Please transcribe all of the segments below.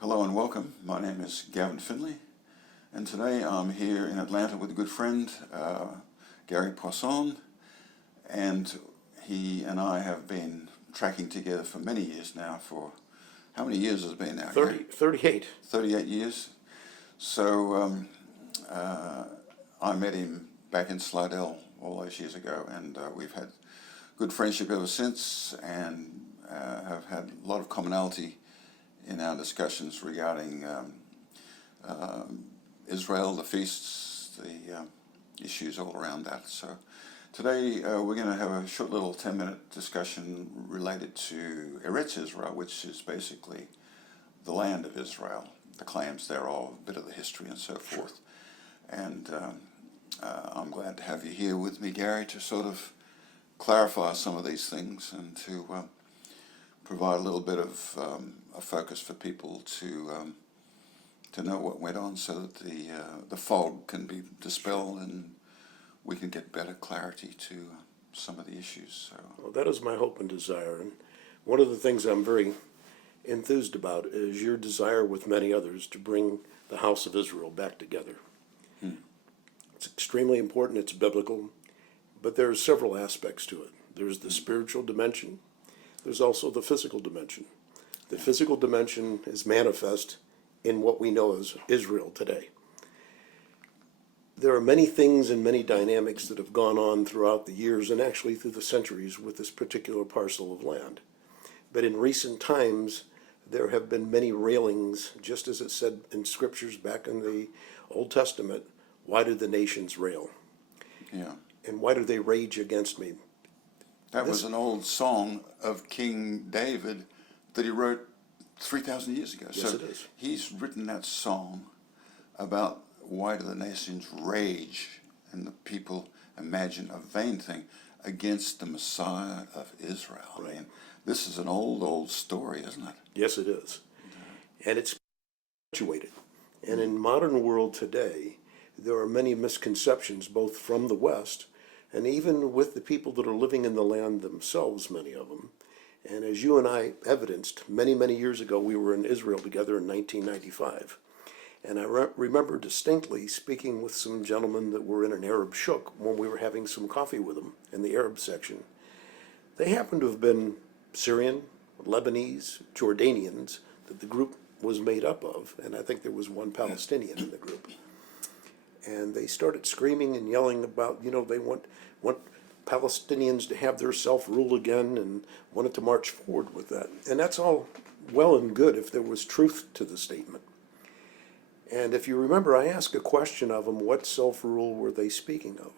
Hello and welcome. My name is Gavin Finley, and today I'm here in Atlanta with a good friend, Gary Poisson, and he and I have been tracking together for many years now. For how many years has it been now? 38. 38 years. So I met him back in Slidell all those years ago, and we've had good friendship ever since, and have had a lot of commonality in our discussions regarding Israel, the feasts, the issues all around that. So today we're going to have a short little 10-minute discussion related to Eretz Israel, which is basically the land of Israel, the claims thereof, a bit of the history and so forth. And I'm glad to have you here with me, Gary, to sort of clarify some of these things and to provide a little bit of a focus for people to know what went on, so that the fog can be dispelled and we can get better clarity to some of the issues. So. Well, that is my hope and desire. And one of the things I'm very enthused about is your desire, with many others, to bring the house of Israel back together. It's extremely important, it's biblical, but there are several aspects to it. There's the spiritual dimension, there's also the physical dimension. The physical dimension is manifest in what we know as Israel today. There are many things and many dynamics that have gone on throughout the years and actually through the centuries with this particular parcel of land. But in recent times, there have been many railings, just as it said in scriptures back in the Old Testament, why do the nations rail? Yeah. And why do they rage against me? That was an old song of King David that he wrote 3,000 years ago. Yes, so it is. He's written that song about why do the nations rage and the people imagine a vain thing against the Messiah of Israel. Right. I mean, this is an old story, isn't it? Yes, it is. And it's perpetuated. And in modern world today, there are many misconceptions, both from the West and even with the people that are living in the land themselves, many of them. And as you and I evidenced, many, many years ago, we were in Israel together in 1995. And I remember distinctly speaking with some gentlemen that were in an Arab shuk when we were having some coffee with them in the Arab section. They happened to have been Syrian, Lebanese, Jordanians that the group was made up of, and I think there was one Palestinian in the group. And they started screaming and yelling about, they want Palestinians to have their self-rule again and wanted to march forward with that. And that's all well and good if there was truth to the statement. And if you remember, I asked a question of them, what self-rule were they speaking of?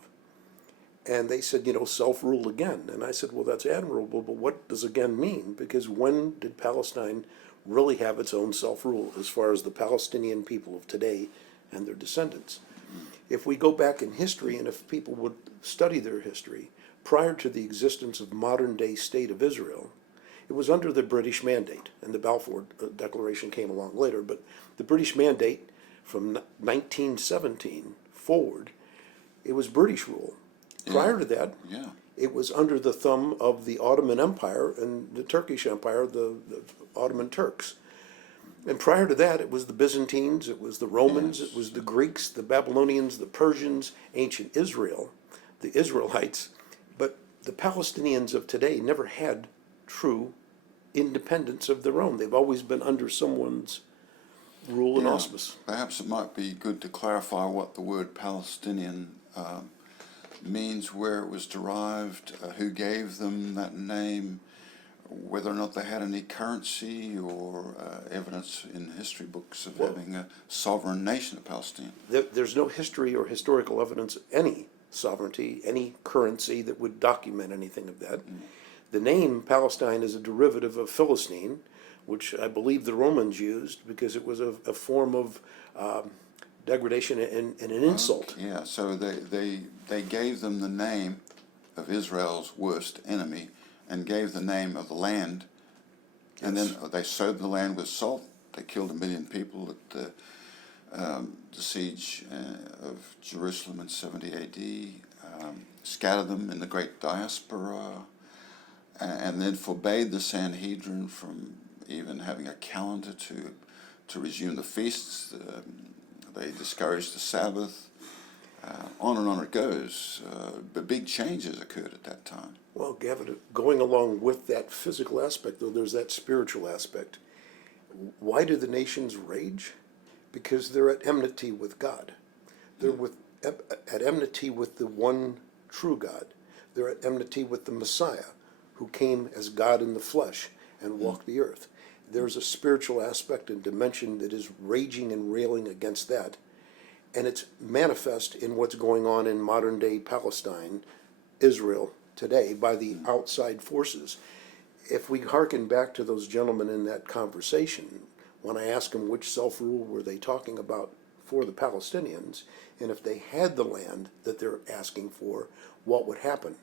And they said, self-rule again. And I said, well, that's admirable, but what does again mean? Because when did Palestine really have its own self-rule as far as the Palestinian people of today and their descendants? If we go back in history, and if people would study their history, prior to the existence of modern-day state of Israel, it was under the British Mandate, and the Balfour Declaration came along later, but the British Mandate from 1917 forward, it was British rule. Prior to that, it was under the thumb of the Ottoman Empire and the Turkish Empire, the Ottoman Turks. And prior to that, it was the Byzantines, it was the Romans, it was the Greeks, the Babylonians, the Persians, ancient Israel, the Israelites. But the Palestinians of today never had true independence of their own. They've always been under someone's rule and auspice. Perhaps it might be good to clarify what the word Palestinian means, where it was derived, who gave them that name, whether or not they had any currency or evidence in history books of having a sovereign nation of Palestine. There's no history or historical evidence of any sovereignty, any currency that would document anything of that. The name Palestine is a derivative of Philistine, which I believe the Romans used because it was a form of degradation and an insult. Yeah, so they gave them the name of Israel's worst enemy and gave the name of the land, and then they sowed the land with salt. They killed 1 million people at the siege of Jerusalem in 70 A.D., scattered them in the great diaspora, and then forbade the Sanhedrin from even having a calendar to resume the feasts. They discouraged the Sabbath. On it goes. But big changes occurred at that time. Well, Gavin, going along with that physical aspect, though, there's that spiritual aspect. Why do the nations rage? Because they're at enmity with God. They're at enmity with the one true God. They're at enmity with the Messiah, who came as God in the flesh and walked the earth. There's a spiritual aspect and dimension that is raging and railing against that. And it's manifest in what's going on in modern day Palestine, Israel today, by the outside forces. If we hearken back to those gentlemen in that conversation, when I asked them which self-rule were they talking about for the Palestinians, and if they had the land that they're asking for, what would happen?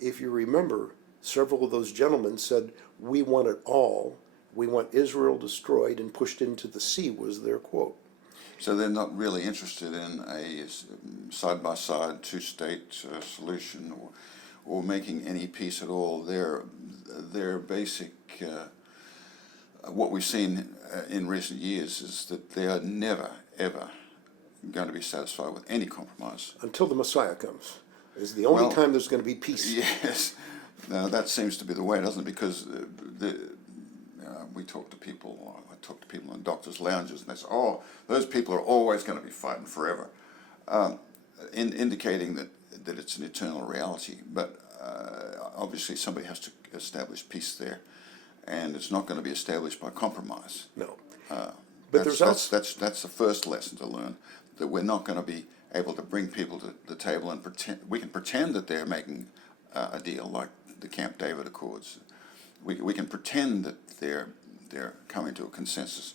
If you remember, several of those gentlemen said, we want it all. We want Israel destroyed and pushed into the sea, was their quote. So they're not really interested in a side-by-side two-state solution or making any peace at all. Their basic, what we've seen in recent years is that they are never, ever going to be satisfied with any compromise. Until the Messiah comes. Is the only time there's going to be peace. Yes. Now, that seems to be the way, doesn't it? Because we talk to people, I talk to people in doctors' lounges, and they say, oh, those people are always going to be fighting forever, indicating that it's an eternal reality. But obviously somebody has to establish peace there, and it's not going to be established by compromise. No. But that's the first lesson to learn, that we're not going to be able to bring people to the table and pretend. We can pretend that they're making a deal like the Camp David Accords. We can pretend that they're coming to a consensus,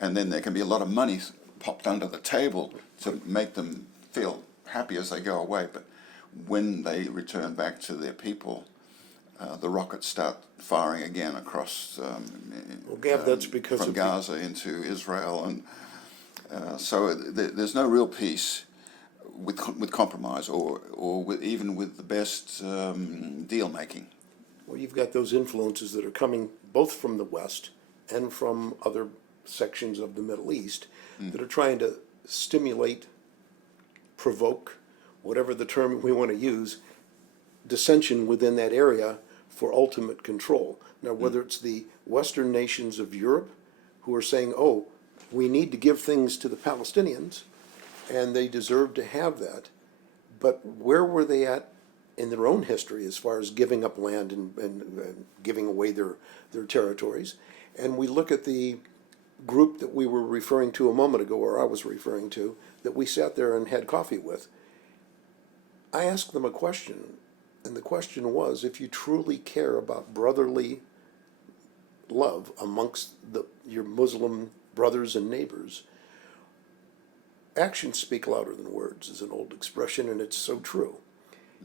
and then there can be a lot of money popped under the table to make them feel happy as they go away. But when they return back to their people, the rockets start firing again across Gav, that's because from Gaza into Israel, and so there's no real peace with compromise or even with the best deal making. Well, you've got those influences that are coming both from the West and from other sections of the Middle East that are trying to stimulate, provoke, whatever the term we want to use, dissension within that area for ultimate control. Now, whether it's the Western nations of Europe who are saying, oh, we need to give things to the Palestinians, and they deserve to have that, but where were they at in their own history as far as giving up land and giving away their territories? And we look at the group that we were referring to a moment ago, or I was referring to, that we sat there and had coffee with. I asked them a question, and the question was, if you truly care about brotherly love amongst your Muslim brothers and neighbors, actions speak louder than words is an old expression, and it's so true.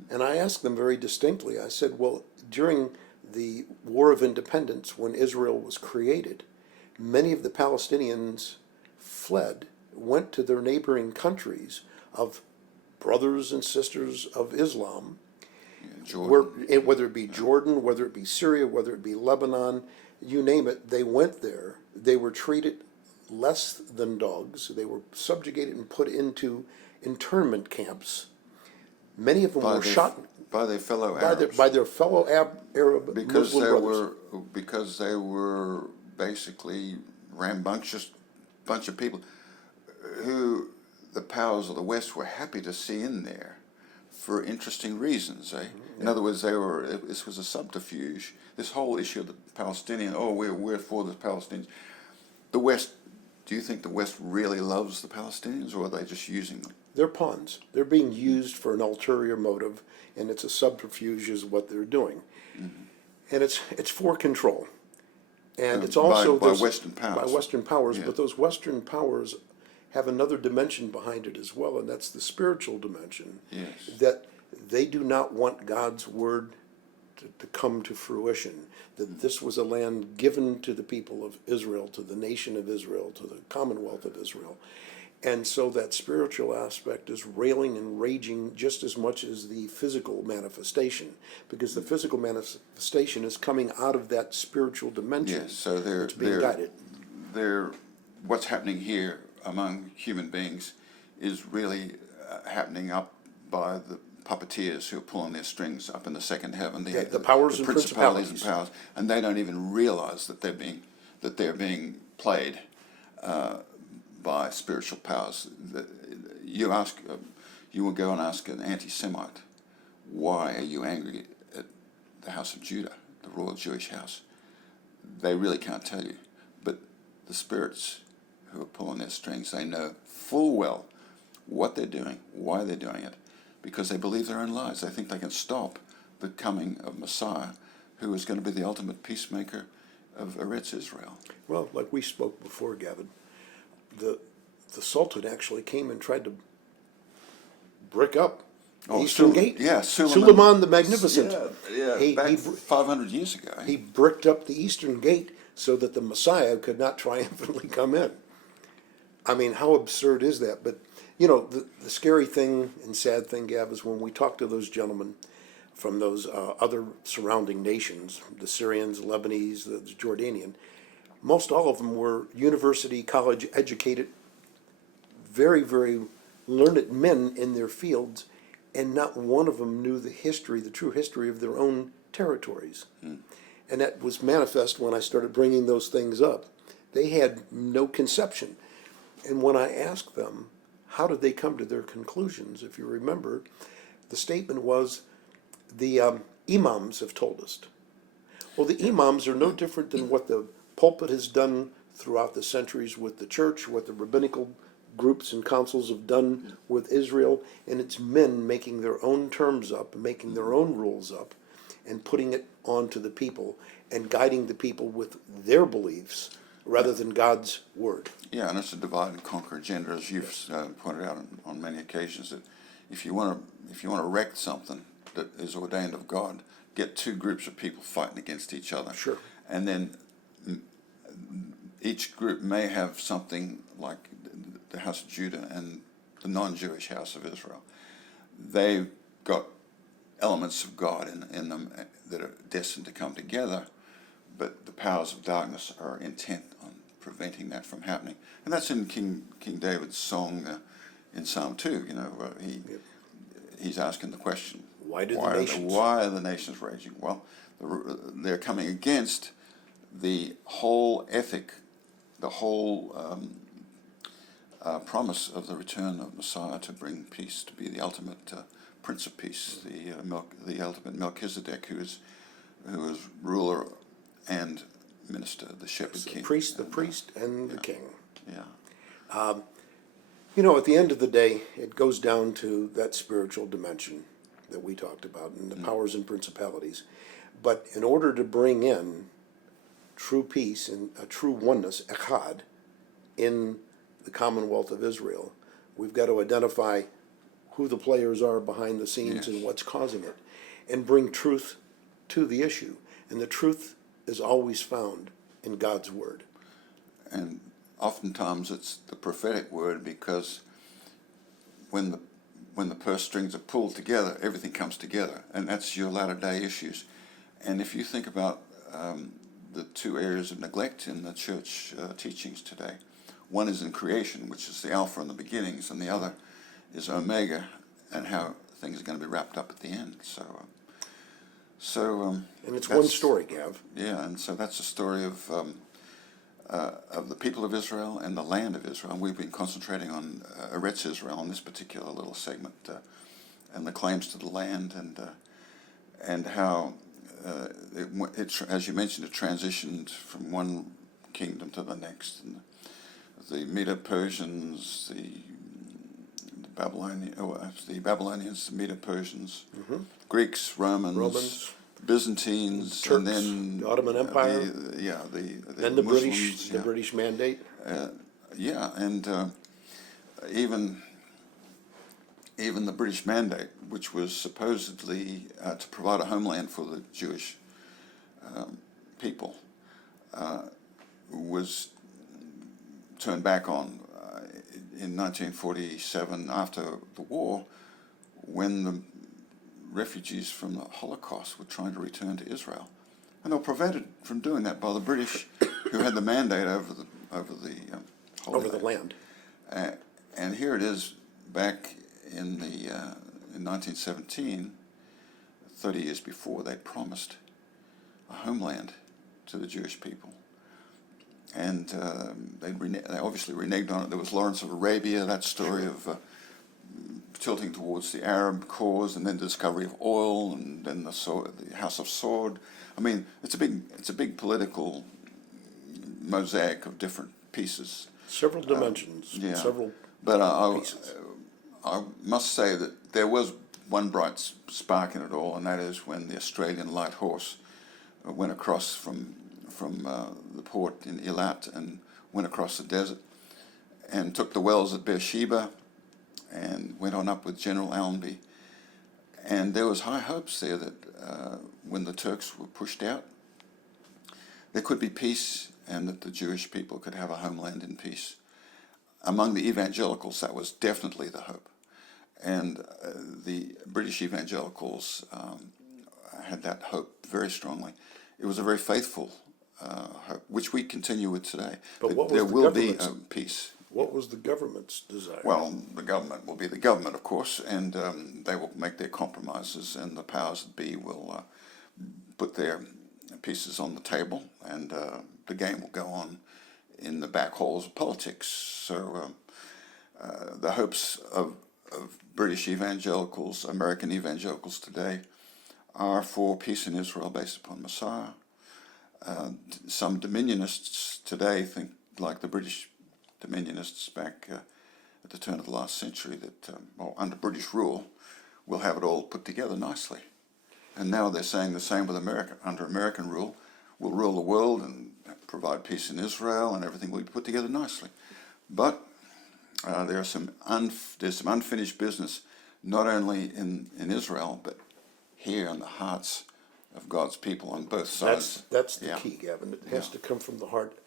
And I asked them very distinctly, I said, well, during the War of Independence, when Israel was created, many of the Palestinians fled, went to their neighboring countries of brothers and sisters of Islam, whether it be Jordan, whether it be Syria, whether it be Lebanon, you name it, they went there. They were treated less than dogs. They were subjugated and put into internment camps. Many of them were shot by their fellow Arabs. By their fellow Arab because Muslim brothers. Because they were basically rambunctious bunch of people who the powers of the West were happy to see in there for interesting reasons. In other words, this was a subterfuge. This whole issue of the Palestinian, we're for the Palestinians. The West, do you think the West really loves the Palestinians, or are they just using them? They're pawns. They're being used for an ulterior motive, and it's a subterfuge is what they're doing. And it's for control. And it's also by Western powers. By Western powers, Yeah. but those Western powers have another dimension behind it as well, and that's the spiritual dimension. Yes. That they do not want God's word to come to fruition. That this was a land given to the people of Israel, to the nation of Israel, to the Commonwealth of Israel. And so that spiritual aspect is railing and raging just as much as the physical manifestation, because the physical manifestation is coming out of that spiritual dimension. Yes, so they're being guided. They're what's happening here among human beings is really happening up by the puppeteers who are pulling their strings up in the second heaven, the powers and principalities and principalities. powers, and they don't even realize that they're being played by spiritual powers. You will go and ask an anti-Semite, why are you angry at the house of Judah, the royal Jewish house? They really can't tell you, but the spirits who are pulling their strings, they know full well what they're doing, why they're doing it, because they believe their own lies. They think they can stop the coming of Messiah, who is going to be the ultimate peacemaker of Eretz Israel. Well, like we spoke before, Gavin, the Sultan actually came and tried to brick up the Eastern Gate. Yeah, Suleiman the Magnificent. Back 500 years ago. He bricked up the Eastern Gate so that the Messiah could not triumphantly come in. I mean, how absurd is that? But, you know, the scary thing and sad thing, Gav, is when we talk to those gentlemen from those other surrounding nations, the Syrians, Lebanese, the Jordanian, most all of them were university, college educated, very, very learned men in their fields, and not one of them knew the history, the true history of their own territories. And that was manifest when I started bringing those things up. They had no conception. And when I asked them, how did they come to their conclusions? If you remember, the statement was, the imams have told us. Well, the imams are no different than what the pulpit has done throughout the centuries with the church, what the rabbinical groups and councils have done with Israel, and it's men making their own terms up, making their own rules up, and putting it onto the people, and guiding the people with their beliefs rather than God's word. Yeah, and it's a divide and conquer agenda, as you've pointed out on many occasions. That if you want to wreck something that is ordained of God, get two groups of people fighting against each other. Sure. And then each group may have something like the house of Judah and the non-Jewish house of Israel. They've got elements of God in them that are destined to come together, but the powers of darkness are intent on preventing that from happening. And that's in King David's song in Psalm 2. You know, he's asking the question, Why are the nations raging? Well, they're coming against the whole ethic, the whole promise of the return of Messiah to bring peace, to be the ultimate Prince of Peace, the ultimate Melchizedek, who is ruler and minister, the shepherd king. The priest and the king. Yeah. You know, at the end of the day, it goes down to that spiritual dimension that we talked about and the powers and principalities. But in order to bring in true peace and a true oneness, echad, in the Commonwealth of Israel, we've got to identify who the players are behind the scenes and what's causing it, and bring truth to the issue. And the truth is always found in God's word. And oftentimes it's the prophetic word, because when the purse strings are pulled together, everything comes together, and that's your latter day issues. And if you think about the two areas of neglect in the church teachings today, one is in creation, which is the Alpha and the beginnings, and the other is Omega, and how things are going to be wrapped up at the end. And it's one story, Gav. Yeah, and so that's the story of the people of Israel and the land of Israel. And we've been concentrating on Eretz Israel in this particular little segment, and the claims to the land, and how as you mentioned, it transitioned from one kingdom to the next. And the Medo-Persians, the Babylonians, the Medo-Persians, Greeks, Romans, Byzantines, Turks, and then the Ottoman Empire, then the Muslims, British Mandate. And even the British Mandate, which was supposedly to provide a homeland for the Jewish people, was turned back on in 1947 after the war, when the refugees from the Holocaust were trying to return to Israel, and they were prevented from doing that by the British, who had the mandate over the Holy over the land. And here it is back in in 1917, 30 years before, they promised a homeland to the Jewish people. And they obviously reneged on it. There was Lawrence of Arabia, that story of tilting towards the Arab cause, and then the discovery of oil, and then the House of Sword. I mean, it's a big political mosaic of different pieces. Several dimensions, Yeah. several But pieces. I must say that there was one bright spark in it all, and that is when the Australian light horse went across from the port in Eilat and went across the desert and took the wells at Beersheba and went on up with General Allenby. And there was high hopes there that when the Turks were pushed out, there could be peace and that the Jewish people could have a homeland in peace. Among the evangelicals, that was definitely the hope. And the British evangelicals had that hope very strongly. It was a very faithful hope, which we continue with today. But what was there the will be government's- peace. What was the government's desire? Well, the government will be the government, of course, and they will make their compromises, and the powers that be will put their pieces on the table, and the game will go on in the back halls of politics. So the hopes of British evangelicals, American evangelicals today, are for peace in Israel based upon Messiah. Some dominionists today think, like the British dominionists back at the turn of the last century, that under British rule, we'll have it all put together nicely. And now they're saying the same with America. Under American rule, we'll rule the world and provide peace in Israel, and everything will be put together nicely. But there's some unfinished business, not only in Israel, but here in the hearts of God's people on both sides. That's the Yeah. key, Gavin. It has to come from the heart.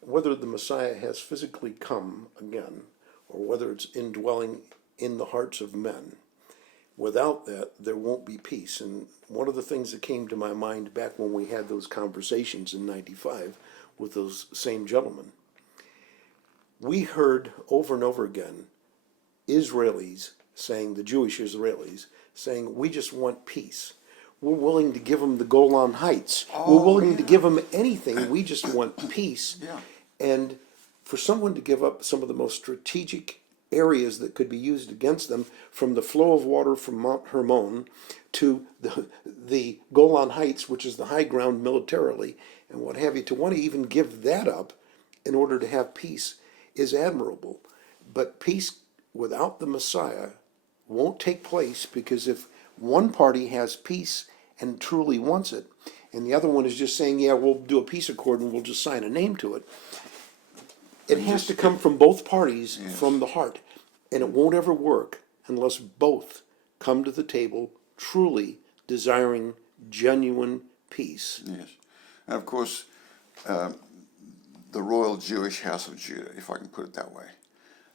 Whether the Messiah has physically come again, or whether it's indwelling in the hearts of men, without that, there won't be peace. And one of the things that came to my mind back when we had those conversations in '95 with those same gentlemen, we heard over and over again Israelis saying, the Jewish Israelis, saying, we just want peace. We're willing to give them the Golan Heights. We're willing to give them anything. We just want peace. Yeah. And for someone to give up some of the most strategic areas that could be used against them, from the flow of water from Mount Hermon to the Golan Heights, which is the high ground militarily, and what have you, to want to even give that up in order to have peace is admirable. But peace without the Messiah won't take place, because if one party has peace and truly wants it, and the other one is just saying, yeah, we'll do a peace accord and we'll just sign a name to it, it has to come from both parties, from the heart. And it won't ever work unless both come to the table truly desiring genuine peace. Yes. And of course, the royal Jewish house of Judah, if I can put it that way,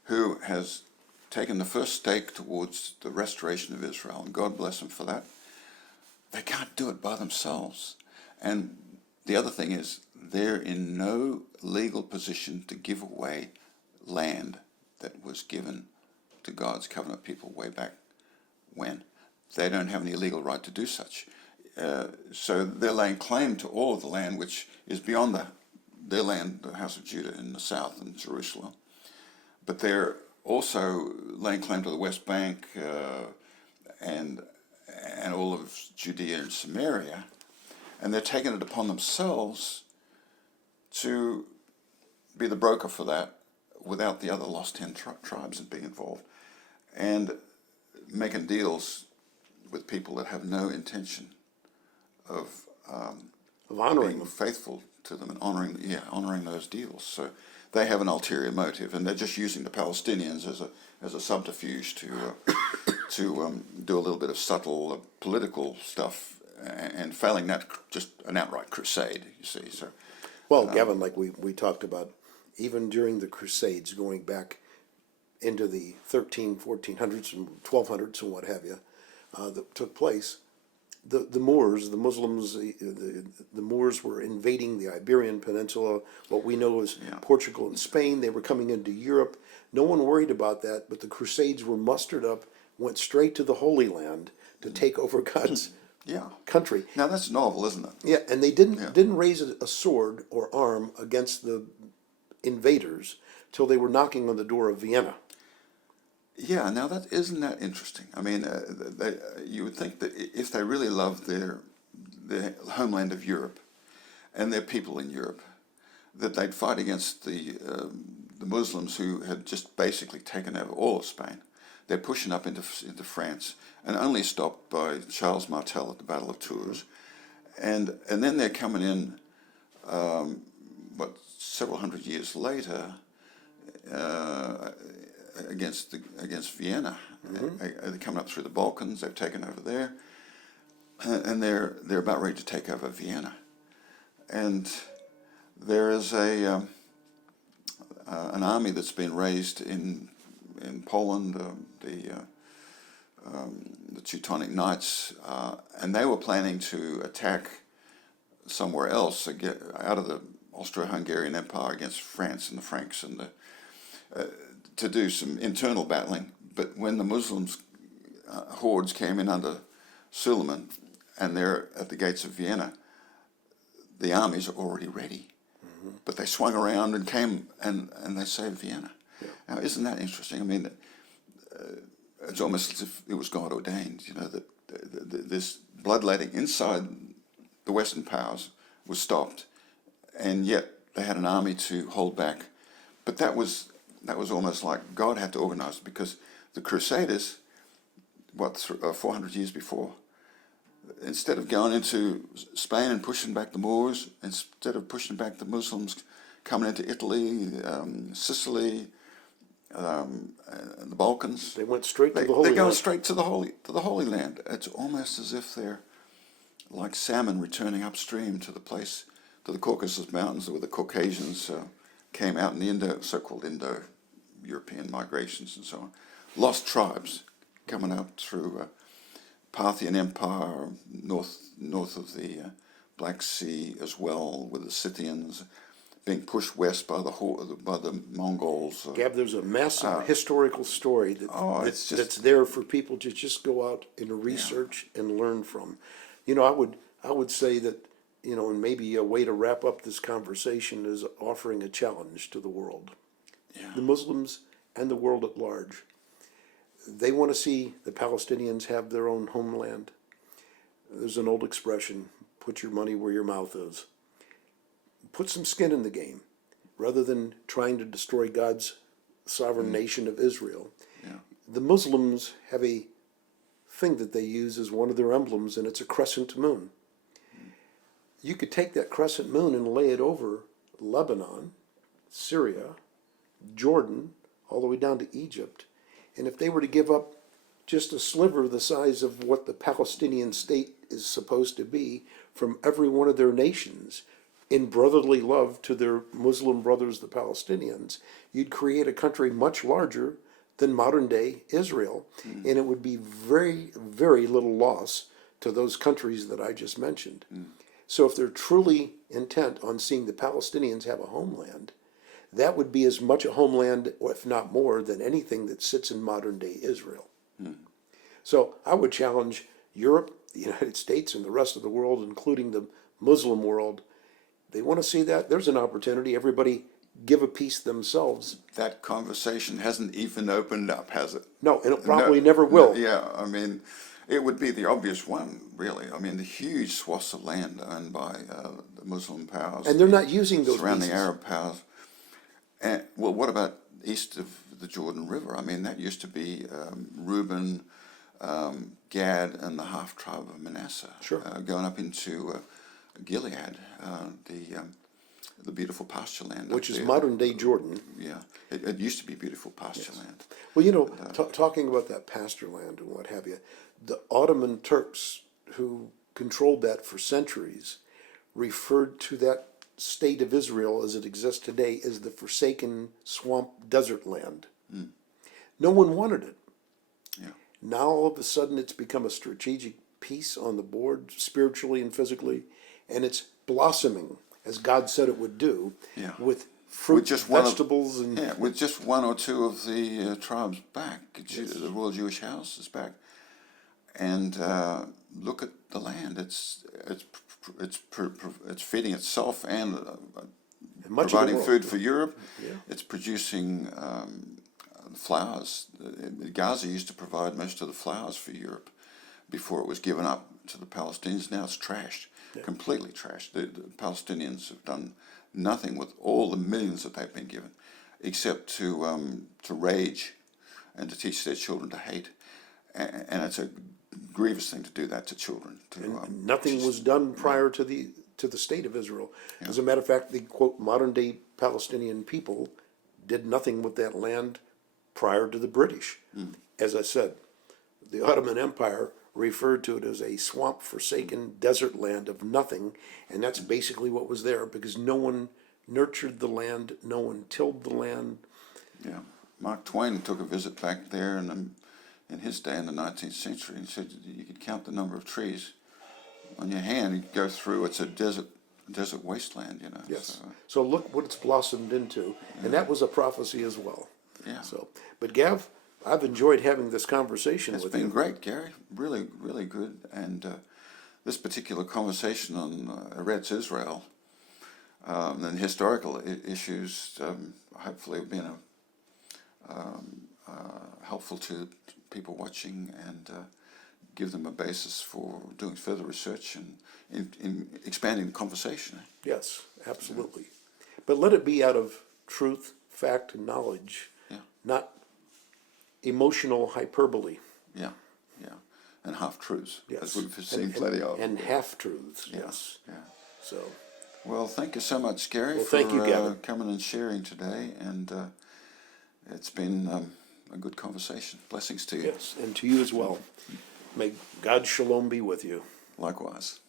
who has taken the first stake towards the restoration of Israel, and God bless them for that. They can't do it by themselves. And the other thing is, they're in no legal position to give away land that was given to God's covenant people way back when. They don't have any legal right to do such. So they're laying claim to all of the land which is beyond their land, the house of Judah in the south and Jerusalem. But they're also laying claim to the West Bank and all of Judea and Samaria, and they're taking it upon themselves to be the broker for that without the other lost 10 tribes being involved, and making deals with people that have no intention of Honoring being them. faithful to them and honoring those deals. So they have an ulterior motive, and they're just using the Palestinians as a subterfuge to do a little bit of subtle political stuff, and failing that, just an outright crusade. You see, so Well, Gavin, like we talked about, even during the Crusades, going back into the 1400s and 1200s and what have you, that took place, the Moors, the Muslims, the Moors were invading the Iberian Peninsula, what we know as Yeah. Portugal and Spain. They were coming into Europe. No one worried about that, but the Crusades were mustered up, went straight to the Holy Land to take over God's Yeah. country. Now that's novel, isn't it? Yeah, and they didn't Yeah. didn't raise a sword or arm against the invaders till they were knocking on the door of Vienna. Yeah. Now that isn't that interesting. I mean, you would think that if they really loved their homeland of Europe and their people in Europe, that they'd fight against the Muslims who had just basically taken over all of Spain. They're pushing up into France, and only stopped by Charles Martel at the Battle of Tours, and then they're coming in, several hundred years later, against Vienna. They're coming up through the Balkans. They've taken over there, and they're about ready to take over Vienna, and there is an army that's been raised in Poland, the Teutonic Knights, and they were planning to attack somewhere else, out of the Austro-Hungarian Empire against France and the Franks, and to do some internal battling. But when the Muslims hordes came in under Suleiman, and they're at the gates of Vienna, the armies are already ready. But they swung around and came and they saved Vienna. Yeah. Now, isn't that interesting? I mean, it's almost as if it was God ordained, that this bloodletting inside the Western powers was stopped, and yet they had an army to hold back. But that was almost like God had to organize it, because the Crusaders, 400 years before, instead of going into Spain and pushing back the Moors, instead of pushing back the Muslims coming into Italy, Sicily, and the Balkans, They went straight to the Holy they're going Land. straight to the Holy Land. It's almost as if they're like salmon returning upstream to the Caucasus Mountains, where the Caucasians came out in the so-called Indo-European migrations and so on. Lost tribes coming up through Parthian Empire, north of the Black Sea as well, with the Scythians being pushed west by the Mongols. Gab, there's a massive historical story that's there for people to just go out and research and learn from. I would say that, and maybe a way to wrap up this conversation is offering a challenge to the world. Yeah. The Muslims and the world at large. They want to see the Palestinians have their own homeland. There's an old expression, put your money where your mouth is. Put some skin in the game, rather than trying to destroy God's sovereign nation of Israel. Yeah. The Muslims have a thing that they use as one of their emblems, and it's a crescent moon. You could take that crescent moon and lay it over Lebanon, Syria, Jordan, all the way down to Egypt. And if they were to give up just a sliver the size of what the Palestinian state is supposed to be from every one of their nations, in brotherly love to their Muslim brothers, the Palestinians, you'd create a country much larger than modern day Israel. And it would be very, very little loss to those countries that I just mentioned. So if they're truly intent on seeing the Palestinians have a homeland, that would be as much a homeland, if not more, than anything that sits in modern day Israel. So I would challenge Europe, the United States, and the rest of the world, including the Muslim world. They want to see that. There's an opportunity. Everybody give a piece themselves. That conversation hasn't even opened up, has it? No, and it probably never will. Yeah, I mean, it would be the obvious one, really. I mean, the huge swaths of land owned by the Muslim powers. And they're not using those surrounding pieces. Arab powers. And, well, what about east of the Jordan River? I mean, that used to be Reuben, Gad, and the half tribe of Manasseh. Sure. Going up into Gilead, the beautiful pasture land. Which up is there. modern day Jordan. Yeah, it used to be beautiful pasture land. Well, talking about that pasture land and what have you, the Ottoman Turks, who controlled that for centuries, referred to that state of Israel as it exists today as the forsaken swamp desert land. No one wanted it. Yeah. Now all of a sudden it's become a strategic peace on the board, spiritually and physically, and it's blossoming as God said it would do, Yeah. with fruit, vegetables, and yeah, with just one or two of the tribes back. The Royal Jewish House is back, and look at the land. It's feeding itself and much of the providing world. food for Europe. Yeah. It's producing flowers. Gaza used to provide most of the flowers for Europe before it was given up to the Palestinians. Now it's trashed, completely trashed. The Palestinians have done nothing with all the millions that they've been given, except to rage and to teach their children to hate. And it's a grievous thing to do that to children. Nothing was done prior to the state of Israel. As a matter of fact, the quote modern day Palestinian people did nothing with that land prior to the British. As I said, the Ottoman Empire referred to it as a swamp forsaken desert land of nothing, and that's basically what was there because no one nurtured the land, no one tilled the land. Yeah, Mark Twain took a visit back there in his day in the 19th century. He said you could count the number of trees on your hand. You go through, it's a desert wasteland, you know. Yes. So look what it's blossomed into, and that was a prophecy as well. Yeah. So, but Gav, I've enjoyed having this conversation with you. It's been great, Gary. Really, really good. And this particular conversation on Eretz Israel and historical issues hopefully have been helpful to people watching and give them a basis for doing further research and in expanding the conversation. Yes, absolutely. But let it be out of truth, fact, and knowledge, not emotional hyperbole. Yeah, yeah. And half-truths, Yes. as we've seen plenty of. And half-truths, yes. Yeah. So, Well, thank you so much, Gary, Well, for thank you, Gavin. coming and sharing today. And it's been a good conversation. Blessings to you. yes, and to you as well. May God's shalom be with you. Likewise.